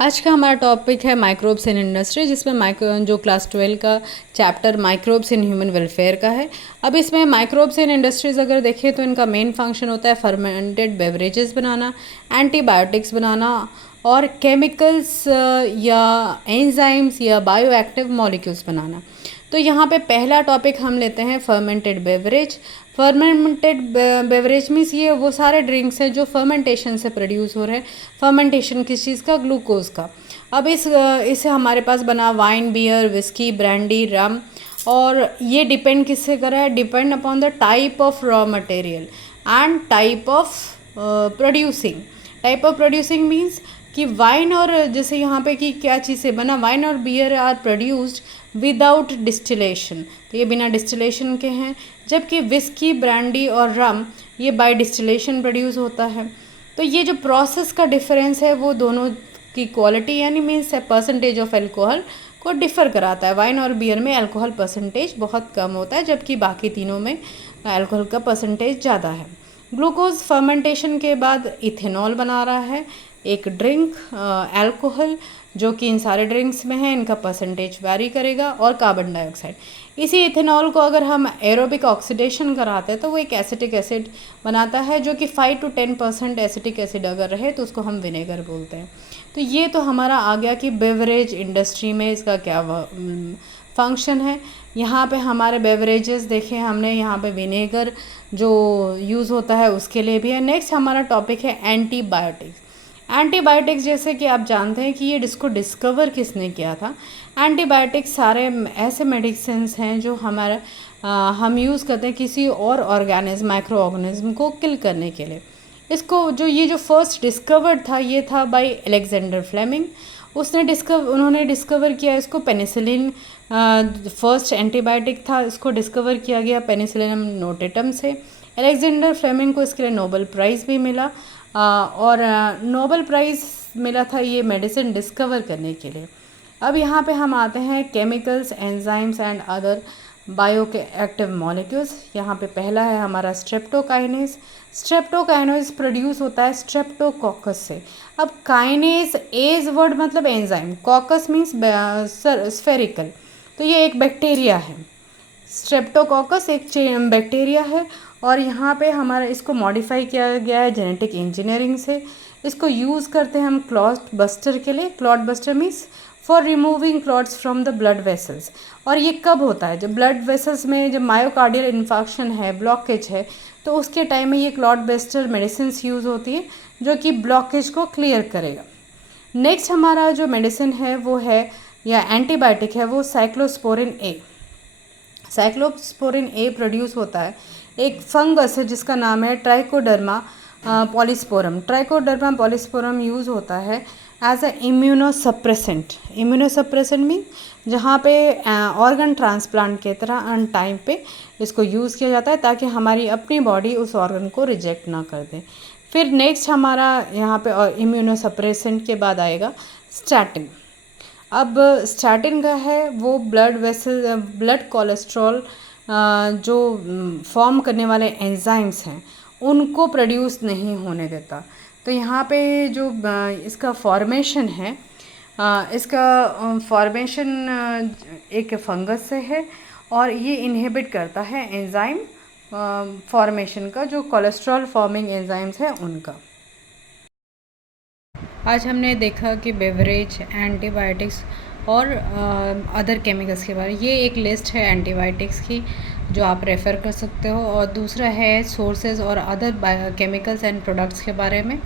आज का हमारा टॉपिक है माइक्रोब्स इन इंडस्ट्री, जिसमें जो क्लास 12 का chapter microbes in human welfare का है। अब इसमें माइक्रोब्स इन इंडस्ट्रीज़ अगर देखें तो इनका मेन फंक्शन होता है फर्मेंटेड बेवरेजेस बनाना, एंटीबायोटिक्स बनाना और केमिकल्स या एंजाइम्स या बायो एक्टिव मॉलिक्यूल्स बनाना। तो यहाँ पे पहला टॉपिक हम लेते हैं fermented beverage. Fermented beverage means ये वो सारे ड्रिंक्स हैं जो फर्मेंटेशन से प्रोड्यूस हो रहे हैं। फर्मेंटेशन किस चीज़ का? ग्लूकोज का। अब इसे हमारे पास बना वाइन, बियर, विस्की, ब्रांडी, रम। और ये डिपेंड किससे कर रहा है? Depend upon the type of raw material and type of producing. Type of producing means कि वाइन और जैसे यहाँ पे कि क्या चीज़ से बना, वाइन और beer are produced without distillation, तो ये बिना डिस्टिलेशन के हैं। जबकि विस्की, ब्रांडी और रम ये बाय डिस्टिलेशन प्रोड्यूस होता है। तो ये जो प्रोसेस का डिफरेंस है वो दोनों की क्वालिटी यानी मीन्स परसेंटेज ऑफ अल्कोहल को डिफ़र कराता है। वाइन और बियर में अल्कोहल परसेंटेज बहुत कम होता है, जबकि बाकी तीनों में अल्कोहल का परसेंटेज ज़्यादा है। ग्लूकोज फर्मेंटेशन के बाद इथेनॉल बना रहा है, एक ड्रिंक अल्कोहल जो कि इन सारे ड्रिंक्स में है, इनका परसेंटेज वैरी करेगा। और कार्बन डाइऑक्साइड, इसी इथेनॉल को अगर हम एरोबिक ऑक्सीडेशन कराते हैं तो वो एक एसिटिक एसिड बनाता है, जो कि 5 to 10% एसिटिक एसिड अगर रहे तो उसको हम विनेगर बोलते हैं। तो ये तो हमारा आ गया कि बेवरेज इंडस्ट्री में इसका क्या फंक्शन है। यहाँ पे हमारे बेवरेजेस देखें हमने, यहाँ पे विनेगर जो यूज़ होता है उसके लिए भी है। नेक्स्ट हमारा टॉपिक है एंटीबायोटिक्स। एंटीबायोटिक्स जैसे कि आप जानते हैं कि ये इसको डिस्कवर किसने किया था। एंटीबायोटिक्स सारे ऐसे मेडिसिन्स हैं जो हम यूज़ करते हैं किसी और ऑर्गेनिज्म, माइक्रो ऑर्गेनिज्म को किल करने के लिए। इसको ये जो फर्स्ट डिस्कवर्ड था ये था बाय अलेक्जेंडर फ्लेमिंग। उन्होंने डिस्कवर किया इसको। पेनिसिलिन फर्स्ट एंटीबायोटिक था, इसको डिस्कवर किया गया पेनिसिलिनम नोटेटम से। अलेक्जेंडर फ्लेमिंग को इसके लिए नोबेल प्राइज़ भी मिला और नोबेल प्राइज़ मिला था ये मेडिसिन डिस्कवर करने के लिए। अब यहाँ पे हम आते हैं chemicals, enzymes and other bio के एक्टिव मॉलिक्यूल्स। यहाँ पे पहला है हमारा स्ट्रेप्टोकाइनेज। स्ट्रेप्टोकाइनेज प्रोड्यूस होता है स्ट्रेप्टोकोकस से। अब काइनेज एज वर्ड मतलब एंजाइम, कॉकस मीन्स स्फेरिकल, तो ये एक बैक्टीरिया है। स्ट्रेप्टोकोकस एक बैक्टीरिया है और यहाँ पे हमारा इसको मॉडिफाई किया गया है जेनेटिक इंजीनियरिंग से। इसको यूज़ करते हैं हम क्लॉट बस्टर के लिए। Clot buster means for removing clots from the blood vessels. और ये कब होता है? जब ब्लड वेसल्स में जब मायोकार्डियल इन्फेक्शन है, ब्लॉकेज है, तो उसके टाइम में ये क्लॉट बस्टर मेडिसिन यूज़ होती है जो कि ब्लॉकेज को क्लियर करेगा। नेक्स्ट हमारा जो मेडिसिन है वो है या एंटीबायोटिक है वो cyclosporin A. Cyclosporin A produce होता है एक फंगस है जिसका नाम है Trichoderma polysporum. Trichoderma polysporum use होता है as a immunosuppressant. Immunosuppressant mean जहाँ पे ऑर्गन ट्रांसप्लांट के तरह टाइम पे इसको यूज़ किया जाता है ताकि हमारी अपनी बॉडी उस ऑर्गन को रिजेक्ट ना कर दे। फिर नेक्स्ट हमारा यहाँ पे इम्यूनोसप्रेसेंट के बाद आएगा स्टैटिन। अब स्टैटिन का है वो ब्लड कोलेस्ट्रॉल जो फॉर्म करने वाले एंजाइम्स हैं उनको प्रोड्यूस नहीं होने देता। तो यहाँ पे जो इसका फॉर्मेशन है, इसका फॉर्मेशन एक फंगस से है और ये इनहिबिट करता है एंजाइम फॉर्मेशन का, जो कोलेस्ट्रॉल फॉर्मिंग एंजाइम्स हैं उनका। आज हमने देखा कि बेवरेज, एंटीबायोटिक्स और अदर केमिकल्स के बारे में। ये एक लिस्ट है एंटीबायोटिक्स की जो आप रेफ़र कर सकते हो, और दूसरा है सोर्सेज और अदर केमिकल्स एंड प्रोडक्ट्स के बारे में।